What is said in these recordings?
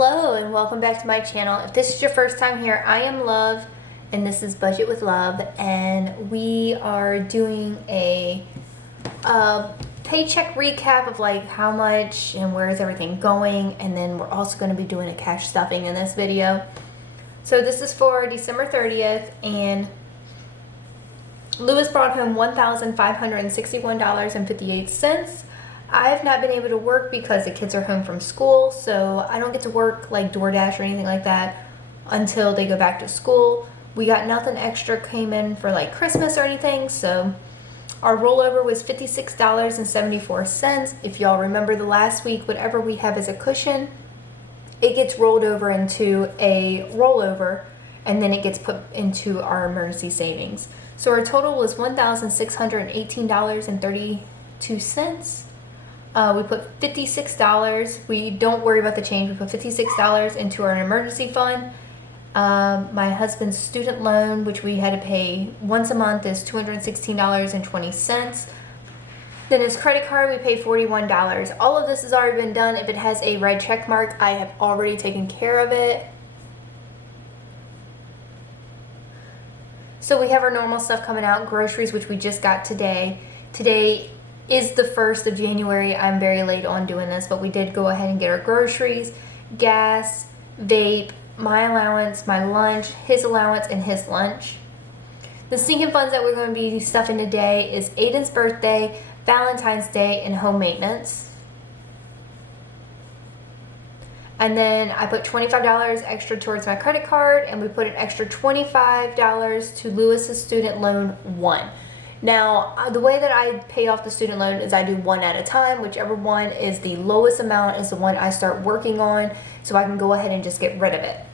Hello and welcome back to my channel. If this is your first time here, I am Love and this is Budget with Love, and we are doing a paycheck recap of like how much and where is everything going, and then we're also going to be doing a cash stuffing in this video. So this is for December 30th, and Lewis brought home $1,561.58. I have not been able to work because the kids are home from school, so I don't get to work like DoorDash or anything like that until they go back to school. We got nothing extra came in for like Christmas or anything, so our rollover was $56.74. If y'all remember the last week, whatever we have as a cushion, it gets rolled over into a rollover and then it gets put into our emergency savings. So our total was $1,618.32. We put $56. We don't worry about the change. We put $56 into our emergency fund. My husband's student loan, which we had to pay once a month, is $216.20. Then his credit card, we paid $41. All of this has already been done. If it has a red check mark, I have already taken care of it. So we have our normal stuff coming out. Groceries, which we just got today. Today is the 1st of January. I'm very late on doing this, but we did go ahead and get our groceries, gas, vape, my allowance, my lunch, his allowance, and his lunch. The sinking funds that we're going to be stuffing today is Aiden's birthday, Valentine's Day, and home maintenance. And then I put $25 extra towards my credit card, and we put an extra $25 to Lewis's student loan 1. Now, the way that I pay off the student loan is I do one at a time. Whichever one is the lowest amount is the one I start working on, so I can go ahead and just get rid of it.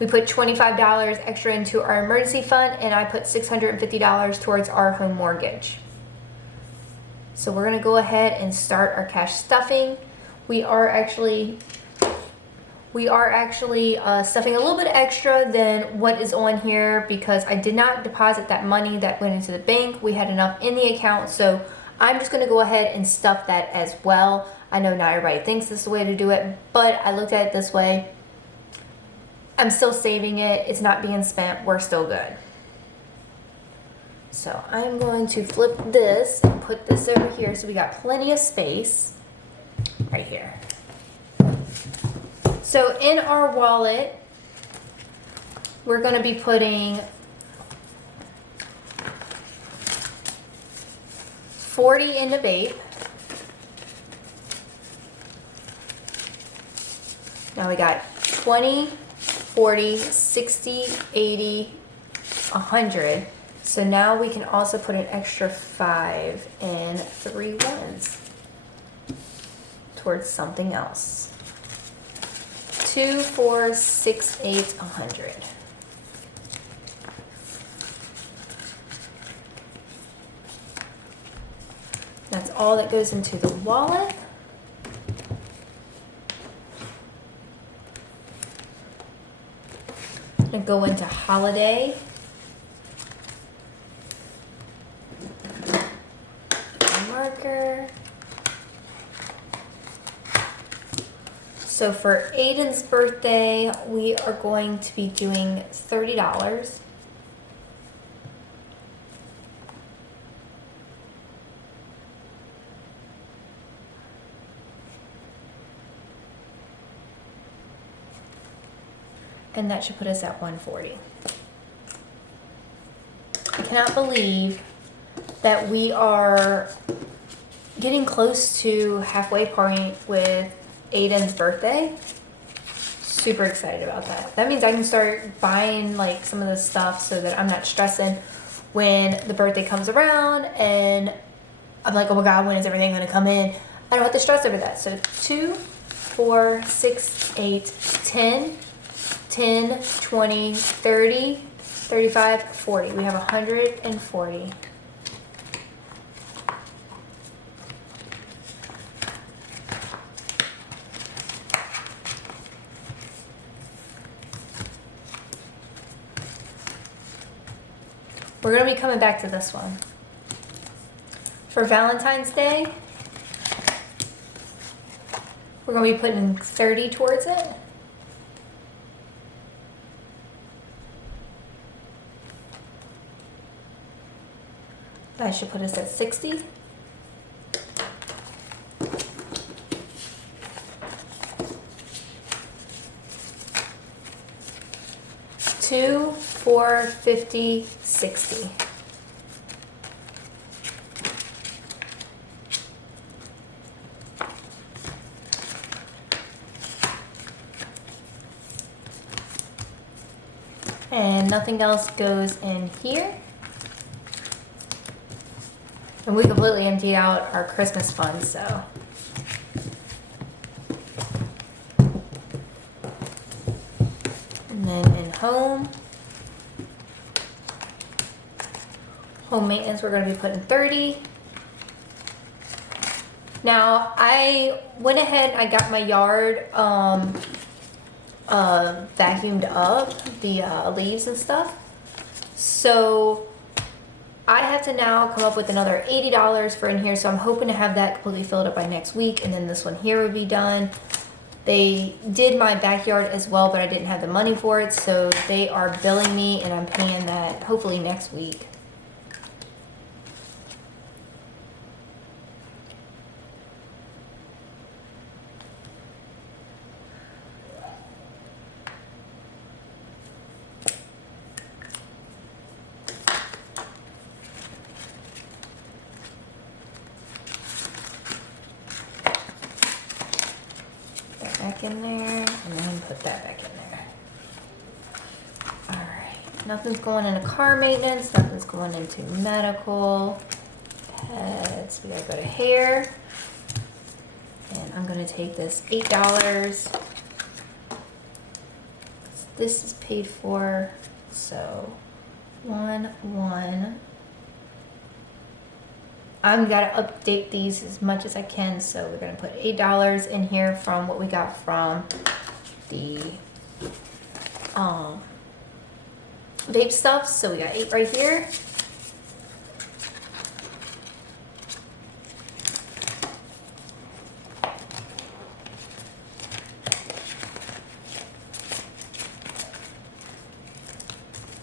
We put $25 extra into our emergency fund, and I put $650 towards our home mortgage. So we're going to go ahead and start our cash stuffing. We are actually stuffing a little bit extra than what is on here because I did not deposit that money that went into the bank. We had enough in the account, so I'm just going to go ahead and stuff that as well. I know not everybody thinks this is the way to do it, but I looked at it this way. I'm still saving it. It's not being spent. We're still good. So I'm going to flip this and put this over here so we got plenty of space right here. So in our wallet, we're going to be putting $40 in the vape. Now we got 20, 40, 60, 80, 100. So now we can also put an extra 5 and 3 ones towards something else. 2, 4, 6, 8, 100. That's all that goes into the wallet. I'm going to go into holiday. Marker. So for Aiden's birthday, we are going to be doing $30. And that should put us at $140. I cannot believe that we are getting close to halfway point with Aiden's birthday. Super excited about that. That means I can start buying like some of this stuff so that I'm not stressing when the birthday comes around and I'm like, oh my god, when is everything going to come in? I don't have to stress over that. So 2, 4, 6, 8, 10, 10, 20, 30, 35, 40. We have 140. We're going to be coming back to this one. For Valentine's Day, We're going to be putting 30 towards it. That should put us at 60. Two, 4, 50, 60. And nothing else goes in here. And we completely emptied out our Christmas funds, so. And then in home maintenance, we're going to be putting 30. Now, I went ahead and I got my yard vacuumed up, the leaves and stuff. So I have to now come up with another $80 for in here. So I'm hoping to have that completely filled up by next week. And then this one here would be done. They did my backyard as well, but I didn't have the money for it. So they are billing me and I'm paying that hopefully next week. Back in there, and then put that back in there. Alright, nothing's going into car maintenance, nothing's going into medical, pets, we gotta go to hair. And I'm gonna take this $8. This is paid for, so 1. I'm gotta update these as much as I can, so we're gonna put $8 in here from what we got from the vape stuff. So we got 8 right here.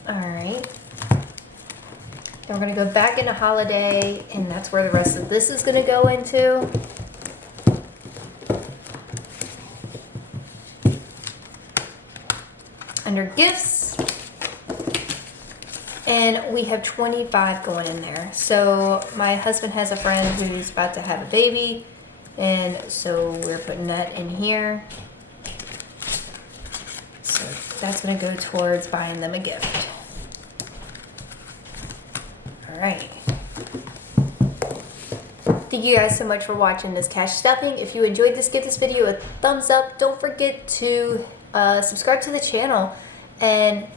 All right. Then we're going to go back into holiday, and that's where the rest of this is going to go into. Under gifts. And we have 25 going in there. So my husband has a friend who's about to have a baby, and so we're putting that in here. So that's going to go towards buying them a gift. Alright. Thank you guys so much for watching this cash stuffing. If you enjoyed this, give this video a thumbs up. Don't forget to subscribe to the channel. And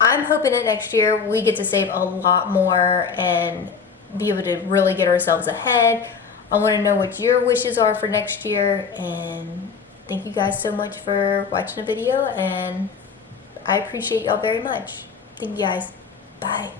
I'm hoping that next year we get to save a lot more and be able to really get ourselves ahead. I want to know what your wishes are for next year. And thank you guys so much for watching the video. And I appreciate y'all very much. Thank you guys. Bye.